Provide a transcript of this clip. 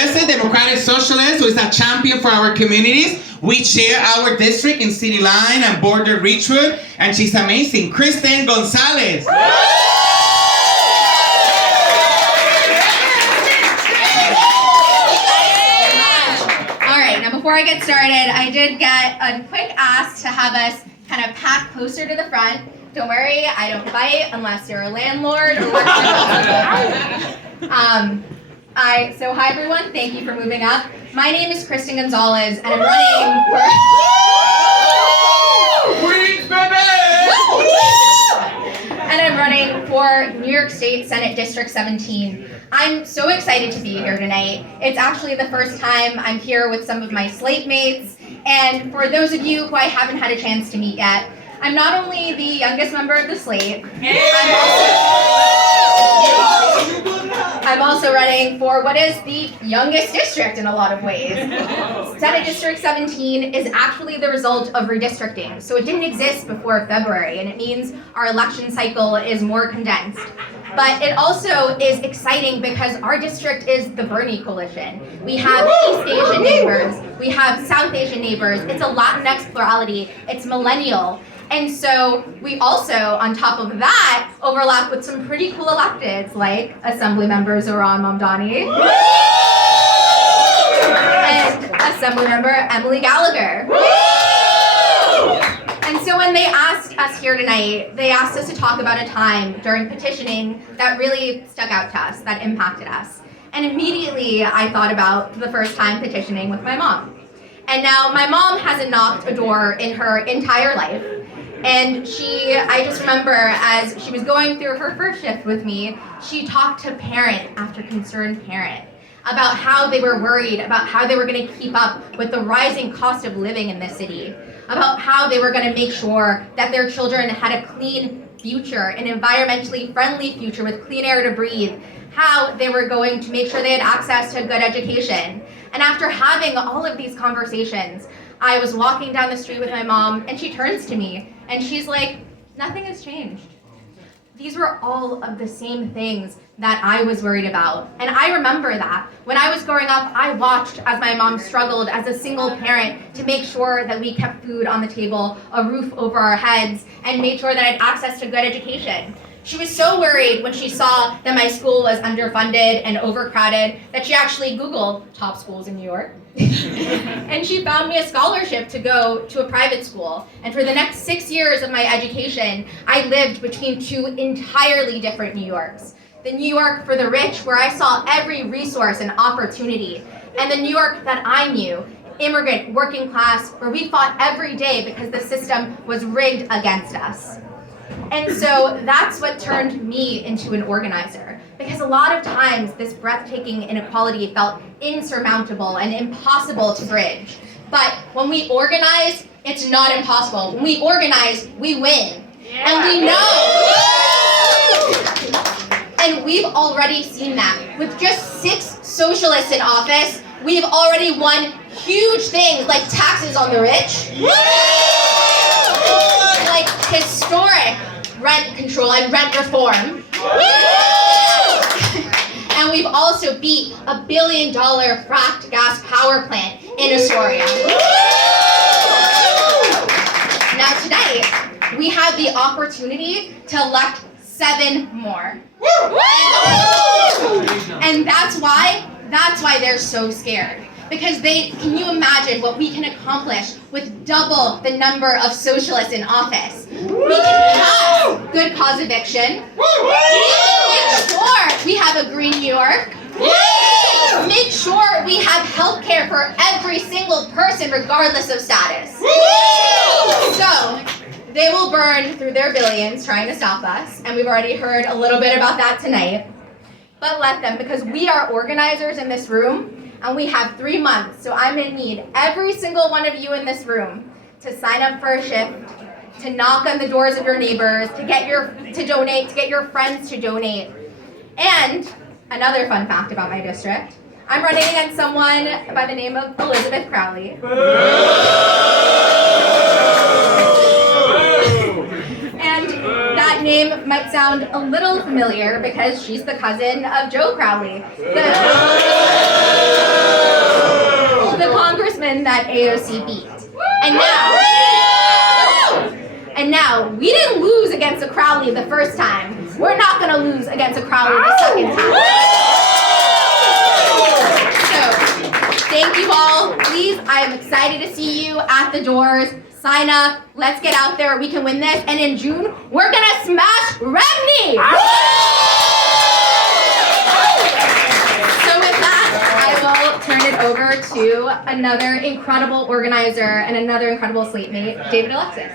Reza, Democratic Socialist, who is a champion for our communities. We share our district in City Line and Border Richwood, and she's amazing. Kristen Gonzalez. Before I get started, I did get a quick ask to have us kind of pack closer to the front. Don't worry, I don't bite unless you're a landlord or work So hi everyone, thank you for moving up. My name is Kristen Gonzalez and I'm running for New York State Senate District 17. I'm so excited to be here tonight. It's actually the first time I'm here with some of my slate mates, and for those of you who I haven't had a chance to meet yet, I'm not only the youngest member of the slate, I'm also running for what is the youngest district in a lot of ways. Senate District 17 is actually the result of redistricting, so it didn't exist before February, and it means our election cycle is more condensed. But it also is exciting because our district is the Bernie coalition. We have East Asian neighbors, we have South Asian neighbors, it's a Latinx plurality, it's millennial. And so we also, on top of that, overlap with some pretty cool electeds like Assemblymember Zoran Mamdani and Assemblymember Emily Gallagher. And so when they asked us here tonight, they asked us to talk about a time during petitioning that really stuck out to us, that impacted us. And immediately I thought about the first time petitioning with my mom. And now my mom hasn't knocked a door in her entire life. And I just remember as she was going through her first shift with me, she talked to parent after concerned parent about how they were worried about how they were going to keep up with the rising cost of living in this city, about how they were going to make sure that their children had a clean future, an environmentally friendly future with clean air to breathe, how they were going to make sure they had access to a good education. And after having all of these conversations, I was walking down the street with my mom, and she turns to me, and she's like, nothing has changed. These were all of the same things that I was worried about. And I remember that. When I was growing up, I watched as my mom struggled as a single parent to make sure that we kept food on the table, a roof over our heads, and made sure that I had access to good education. She was so worried when she saw that my school was underfunded and overcrowded that she actually Googled top schools in New York. And she found me a scholarship to go to a private school. And for the next 6 years of my education, I lived between two entirely different New Yorks. The New York for the rich, where I saw every resource and opportunity, and the New York that I knew, immigrant, working class, where we fought every day because the system was rigged against us. And so that's what turned me into an organizer, because a lot of times this breathtaking inequality felt insurmountable and impossible to bridge. But when we organize, it's not impossible. When we organize, we win. Yeah. And we know. And we've already seen that. With just 6 socialists in office, we've already won huge things like taxes on the rich, like historic rent control and rent reform. And we've also beat $1 billion fracked gas power plant in Astoria. Now tonight, we have the opportunity to elect 7 more. And that's why they're so scared. Because can you imagine what we can accomplish with double the number of socialists in office? We can pass good cause eviction. Make sure we have a green New York. Make sure we have health care for every single person regardless of status. So, they will burn through their billions trying to stop us, and we've already heard a little bit about that tonight. But let them, because we are organizers in this room, and we have 3 months, so I'm gonna need every single one of you in this room to sign up for a shift, to knock on the doors of your neighbors, to donate, to get your friends to donate. And another fun fact about my district, I'm running against someone by the name of Elizabeth Crowley. And that name might sound a little familiar because she's the cousin of Joe Crowley. AOC beat. And now, we didn't lose against a Crowley the first time. We're not going to lose against a Crowley the second time. So, thank you all. Please, I am excited to see you at the doors. Sign up. Let's get out there. We can win this. And in June, we're going to smash Remney. So with that, I will turn it over to another incredible organizer and another incredible slate mate, David Alexis.